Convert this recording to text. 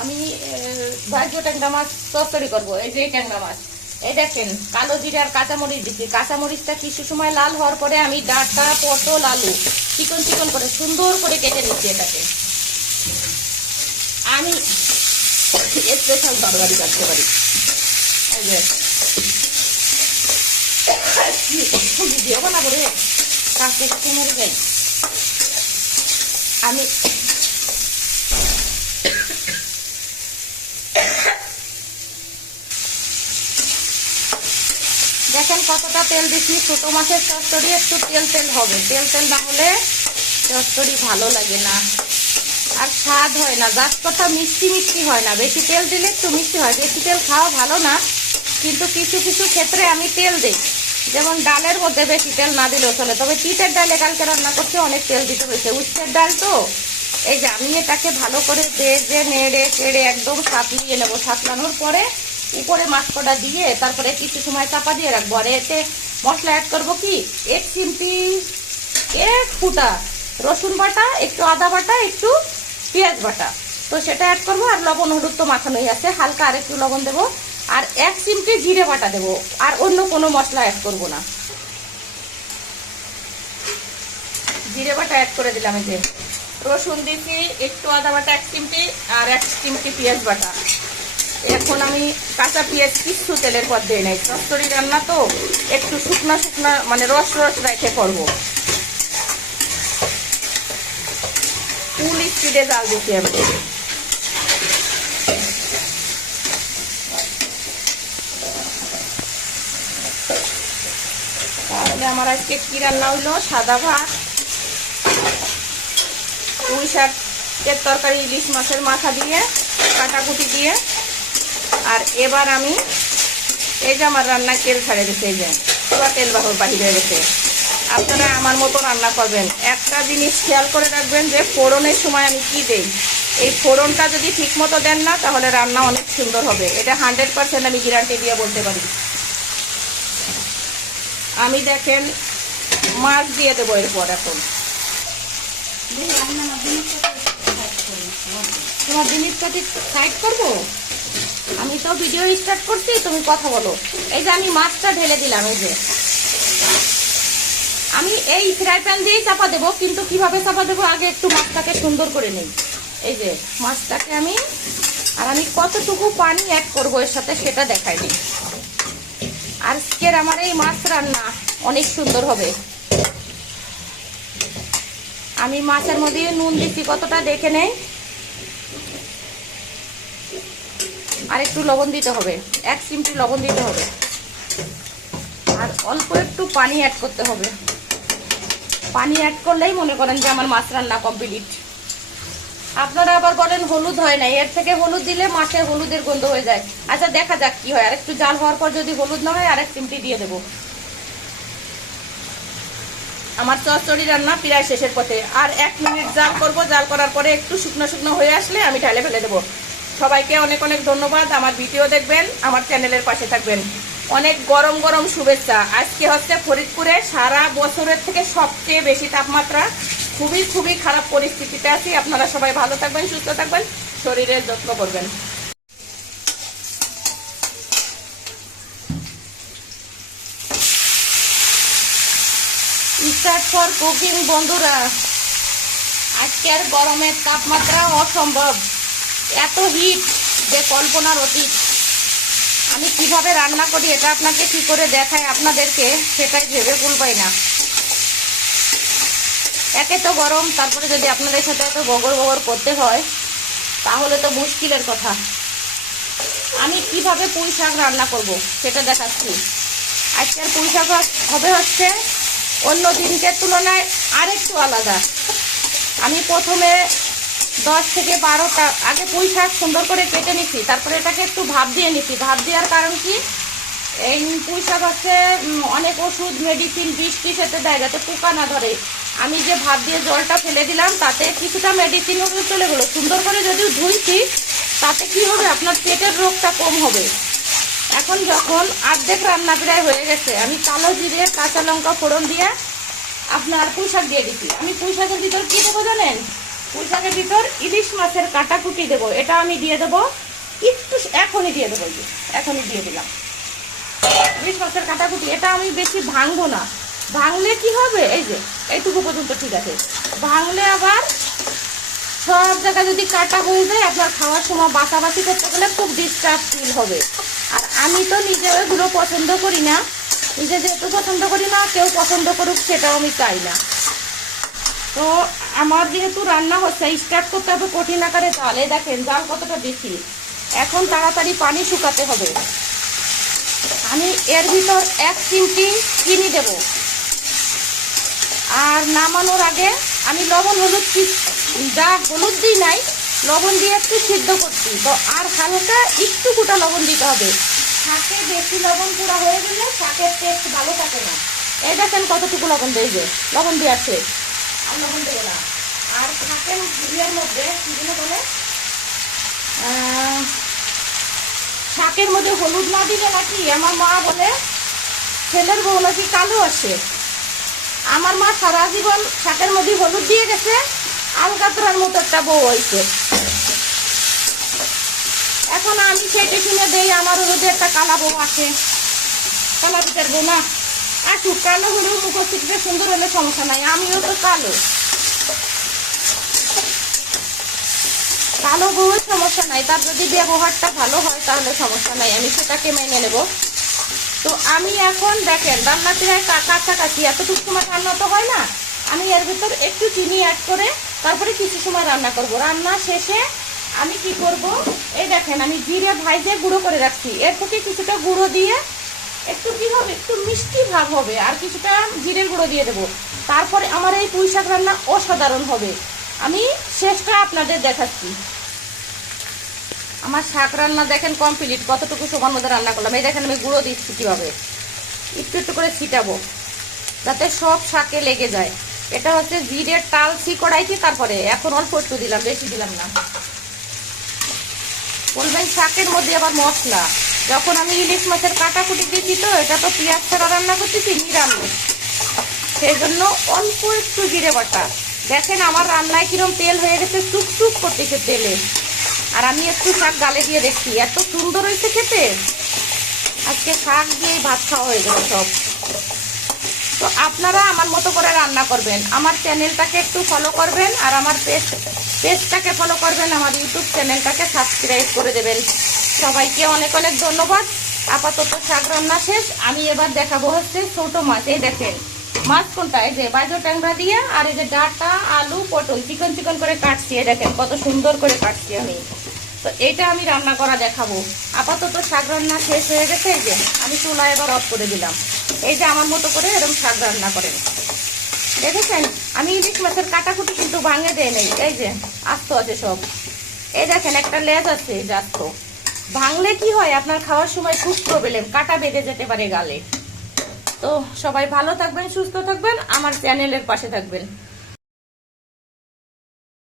আমি ভাজো ট্যাংরা মাছ তরকারি করবো। এই যে ট্যাংরা মাছ, এই দেখেন কালো জিরে আর কাঁচামরিচ দিচ্ছি। কাঁচামরিচটা কিছু সময় লাল হওয়ার পরে আমি ডাঁটা, পটল, আলু চিকন চিকন করে সুন্দর করে কেটে নিচ্ছি। এটাকে আমি স্পেশাল তরকারি কাটতে পারি। ভিডিও বানাবো রে, কাছে মরে যাই আমি। দেখেন কতটা তেল দিচ্ছি। ছোট মাছের চচ্চড়ি একটু তেল তেল হবে, তেল তেল না হলে চচ্চড়ি ভালো লাগে না আর স্বাদ হয় না। যার কথা মিষ্টি মিষ্টি হয় না। বেশি তেল দিলে একটু মিষ্টি হয়। বেশি তেল খাওয়া ভালো না, কিন্তু কিছু কিছু ক্ষেত্রে আমি তেল দিই। যেমন ডালের মধ্যে বেশি তেল না দিলেও চলে, তবে তিতের ডালে কালকে রান্না করতে অনেক তেল দিতে হয়েছে। উচ্ছের ডাল তো, এই যে আমি এটাকে ভালো করে ভেজে নেড়ে চেড়ে একদম সাঁতলিয়ে নেবো। সাঁতলানোর পরে উপরে মাছ কটা দিয়ে তারপরে কিছু সময় চাপা দিয়ে রাখবো। আর এতে মশলা অ্যাড করবো কি, 1 চিমটি 1 ফুটা রসুন বাটা, একটু আদা বাটা, একটু পেঁয়াজ বাটা, তো সেটা অ্যাড করবো। আর লবণ হলুদ তো মাখানোই আছে, হালকা আর একটু লবণ দেবো। আর 1 চিমটি জিরে বাটা দেবো। আর অন্য কোনো মশলা অ্যাড করবো না। জিরে বাটা অ্যাড করে দিলাম। এই যে রসুন দিচ্ছি, একটু আদা বাটা 1 চিমটি, আর 1 চিমটি পেঁয়াজ বাটা। এখন আমি কাঁচা পেঁয়াজ কিছু তেলের পর দিয়ে নেই। চচ্চড়ি রান্না তো একটু শুকনা শুকনা মানে রস রস রেখে করবো। ফুল স্পিডে জাল দিচ্ছি আমি। তাহলে আমার আজকে কি রান্না হইলো, সাদা ভাত, পুঁই শাকের তরকারি, ইলিশ মাছের মাথা দিয়ে কাটাকুটি দিয়ে। আর এবার আমি এই যে আমার রান্নায় তেল ছাড়ে গেছে, এই যে পুরো তেল বাহির হয়ে গেছে। আপনারা আমার মতো রান্না করবেন। একটা জিনিস খেয়াল করে রাখবেন যে ফোড়নের সময় আমি কি দেই। এই ফোড়নটা যদি ঠিক মতো দেন না, তাহলে রান্না অনেক সুন্দর হবে। এটা 100% আমি গ্যারান্টি দিয়ে বলতে পারি। আমি দেখেন মাছ দিয়ে দেবো এরপর। এখন তোমার জিনিসপাতি সাইড করবো। আমি তো ভিডিও স্টার্ট করছি, তুমি কথা বলো। এই যে আমি মাছটা ঢেলে দিলাম। এই যে আমি এই ফ্রাই প্যান দিয়েই চাপা দেবো, কিন্তু কিভাবে চাপা দেবো আগে একটু মাছটাকে সুন্দর করে নিই। এই যে মাছটাকে আমি কতটুকু পানি অ্যাড করবো এর সাথে সেটা দেখাই দিই। আজকের আমার এই মাছ রান্না অনেক সুন্দর হবে। আমি মাছের মধ্যে নুন দিচ্ছি কতটা দেখে নেই। আর একটু লবণ দিতে হবে, 1 চিমটি লবণ দিতে হবে। আর অল্প একটু পানি অ্যাড করতে হবে। পানি অ্যাড করলেই মনে করেন যে আমার মাছ রান্না কমপ্লিট। আপনারা আবার বলেন হলুদ হয় না, এর থেকে হলুদ দিলে মাছের হলুদের গন্ধ হয়ে যায়। আচ্ছা দেখা যাক কি হয়। আর একটু জাল হওয়ার পর যদি হলুদ না হয়, আর 1 চিমটি দিয়ে দেবো। আমার চচ্চড়ি রান্না প্রায় শেষের পথে। আর 1 মিনিট জাল করব। জাল করার পরে একটু শুকনো শুকনো হয়ে আসলে আমি ঢালে ফেলে দেবো। সবাইকে অনেক অনেক ধন্যবাদ। আমার ভিডিও দেখবেন, আমার চ্যানেলের পাশে থাকবেন। অনেক গরম গরম শুভেচ্ছা। আজকে হচ্ছে ফরিদপুরে সারা বছরের থেকে সবচেয়ে বেশি তাপমাত্রা। খুবই খুবই খারাপ পরিস্থিতিতে আছি। আপনারা সবাই ভালো থাকবেন, সুস্থ থাকবেন, শরীরের যত্ন করবেন। স্টার্ট ফর কুকিং বন্ধুরা। আজকের গরমের তাপমাত্রা অসম্ভব, এত হিট যে কল্পনার অতীত। আমি কিভাবে রান্না করি এটা আপনাকে কি করে দেখাই আপনাদেরকে, সেটাই ভেবে ভুল পাই না। একে তো গরম, তারপরে যদি আপনাদের সাথে এত বগর বগর করতে হয় তাহলে তো মুশকিলের কথা। আমি কিভাবে পুঁই শাক রান্না করব সেটা দেখাচ্ছি। আজকের পুঁই শাক হবে হচ্ছে অন্য দিনকের তুলনায় আরেকটু আলাদা। আমি প্রথমে 10 থেকে 12টা আগে পুঁই শাক সুন্দর করে কেটে নিচ্ছি, তারপরে এটাকে একটু ভাপ দিয়ে নিচ্ছি। ভাপ দেওয়ার কারণ কি, এই পুঁই শাক হচ্ছে অনেক ওষুধ মেডিসিন বিষ টিষ এতে দেয় যাতে পোকা না ধরে। আমি যে ভাপ দিয়ে জলটা ফেলে দিলাম তাতে কিছুটা মেডিসিন চলে গেলো। সুন্দর করে যদি ধুইছি তাতে কি হবে, আপনার পেটের রোগটা কম হবে। এখন যখন অর্ধেক রান্না প্রায় হয়ে গেছে, আমি কালো জিরে কাঁচা লঙ্কা ফোড়ন দিয়ে আপনার পুঁই শাক দিয়ে দিচ্ছি। আমি পুঁই শাকের ভিতর কি দেবো জানেন, পুঁই শাকের ভিতর ইলিশ মাছের কাটাকুটি দেবো, এটা আমি দিয়ে দেবো একটু, এখনই দিয়ে দেবো, এখনই দিয়ে দিলাম ইলিশ মাছের কাটাকুটি। এটা আমি বেশি ভাঙবো না, ভাঙলে কি হবে, এই যে এইটুকু পর্যন্ত ঠিক আছে, ভাঙলে আবার সব জায়গায় যদি কাটা হয়ে যায় আপনার খাওয়ার সময় বাছাবাছি করতে গেলে খুব ডিস্টার্ব ফিল হবে। আর আমি তো নিজে এগুলো পছন্দ করি না, নিজে যেহেতু পছন্দ করি না, কেউ পছন্দ করুক সেটাও আমি চাই না। তো আমার যেহেতু রান্না হচ্ছে, স্টার্ট করতে হবে কঠিন আকারে জাল। এই দেখেন জাল কতটা বেশি। এখন তাড়াতাড়ি পানি শুকাতে হবে। আমি এর ভিতর 1 চিমটি চিনি দেব। আর নামানোর আগে আমি লবণ হলুদ যা হলুদ দিই নাই, লবণ দিয়ে একটু সিদ্ধ করছি, তো আর হালকা একটু গোটা লবণ দিতে হবে। শাকে বেশি লবণ পুরা হয়ে গেলে শাকের টেস্ট ভালো থাকে না। এই দেখেন কতটুকু লবণ দিয়েছে, লবণ দিয়ে আছে, আর লবণ দেবো না। আর শাকের ইয়ের মধ্যে কি যেন বলে, শাকের মধ্যে হলুদ না দিলে নাকি আমার মা বলে ছেলের বউ নাকি কালো আসে। আমার মা সারা জীবন শাকের মধ্যে হলুদ দিয়ে গেছে, আলকাতরার মতো একটা বউ হয়েছে। এখন আমি সেটে শুনে দেই আমার হলুদে একটা কালা বউ আছে, কালা পিঠার বউ না আসুক, কালো হলেও মুখস্থিতে সুন্দর হলে সমস্যা নাই, আমিও তো কালো, কালো বউয়ের সমস্যা নাই, তার যদি ব্যবহারটা ভালো হয় তাহলে সমস্যা নাই, আমি সেটাকে মেনে নেব। তো আমি এখন দেখেন রান্না প্রায় কাছাকাছি, এতটুকু সময় রান্না তো হয় না, আমি এর ভিতর একটু চিনি অ্যাড করে তারপরে কিছু সময় রান্না করব। রান্না শেষে আমি কি করব, এই দেখেন আমি জিরে ভাইজে গুঁড়ো করে রাখছি, এর থেকে কিছুটা গুঁড়ো দিয়ে একটু কি হবে, একটু মিষ্টি ভাব হবে, আর কিছুটা জিরের গুঁড়ো দিয়ে দেবো। তারপরে আমার এই পুঁই শাক রান্না অসাধারণ হবে। আমি শেষটা আপনাদের দেখাচ্ছি। আমার শাক রান্না দেখেন কমপ্লিট, কতটুকু সমান মধ্যে রান্না করলাম। এই দেখেন আমি গুঁড়ো দিচ্ছি কীভাবে, একটু একটু করে ছিটাবো যাতে সব শাকে লেগে যায়। এটা হচ্ছে জিরের টালছি কড়াইছি, তারপরে এখন অল্প একটু দিলাম, বেশি দিলাম না। বলবেন শাকের মধ্যে আবার মশলা, যখন আমি ইলিশ মাছের কাটাকুটি দিয়েছি তো এটা তো পেঁয়াজ ছাড়া রান্না করতেছি নিরামিষ, সেই জন্য অল্প একটু জিরে বাটা। দেখেন আমার রান্নায় কিরম তেল হয়ে গেছে, টুকটুক করতেছে তেলে। আর আমি একটু শাক গালে দিয়ে দেখছি, এত সুন্দর হয়েছে খেতে। আজকে শাক দিয়ে ভাত খাওয়া হয়ে গেল সব। তো আপনারা আমার মতো করে রান্না করবেন, আমার চ্যানেলটাকে একটু ফলো করবেন, আর আমার পেজটাকে ফলো করবেন, আমার ইউটিউব চ্যানেলটাকে সাবস্ক্রাইব করে দেবেন। সবাইকে অনেক অনেক ধন্যবাদ। আপাতত শাক রান্না শেষ। আমি এবার দেখাবো হচ্ছে ছোট মাছ। এই দেখেন মাছ কোনটা, এই যে বাইজো ট্যাংরা দিয়ে, আর এই যে ডাঁটা আলু পটল চিকন চিকন করে কাটছি, এই দেখেন কত সুন্দর করে কাটছি আমি। তো এইটা আমি রান্না করা দেখাবো। আপাতত শাক রান্না শেষ হয়ে গেছে, এই যে আমি চুলা এবার অফ করে দিলাম। এই যে আমার মতো করে এরকম শাক রান্না করেন। দেখেছেন আমি ইলিশ মাছের কাটাকুটি কিন্তু ভাঙে দেয় নেই, এই যে আস্ত আছে সব। এই দেখেন একটা লেজ আছে, এই যে আস্ত। ভাঙলে কি হয়, আপনার খাওয়ার সময় খুব প্রবলেম, কাটা বেঁধে যেতে পারে গালে। তো সবাই ভালো থাকবেন, সুস্থ থাকবেন, আমার চ্যানেলের পাশে থাকবেন।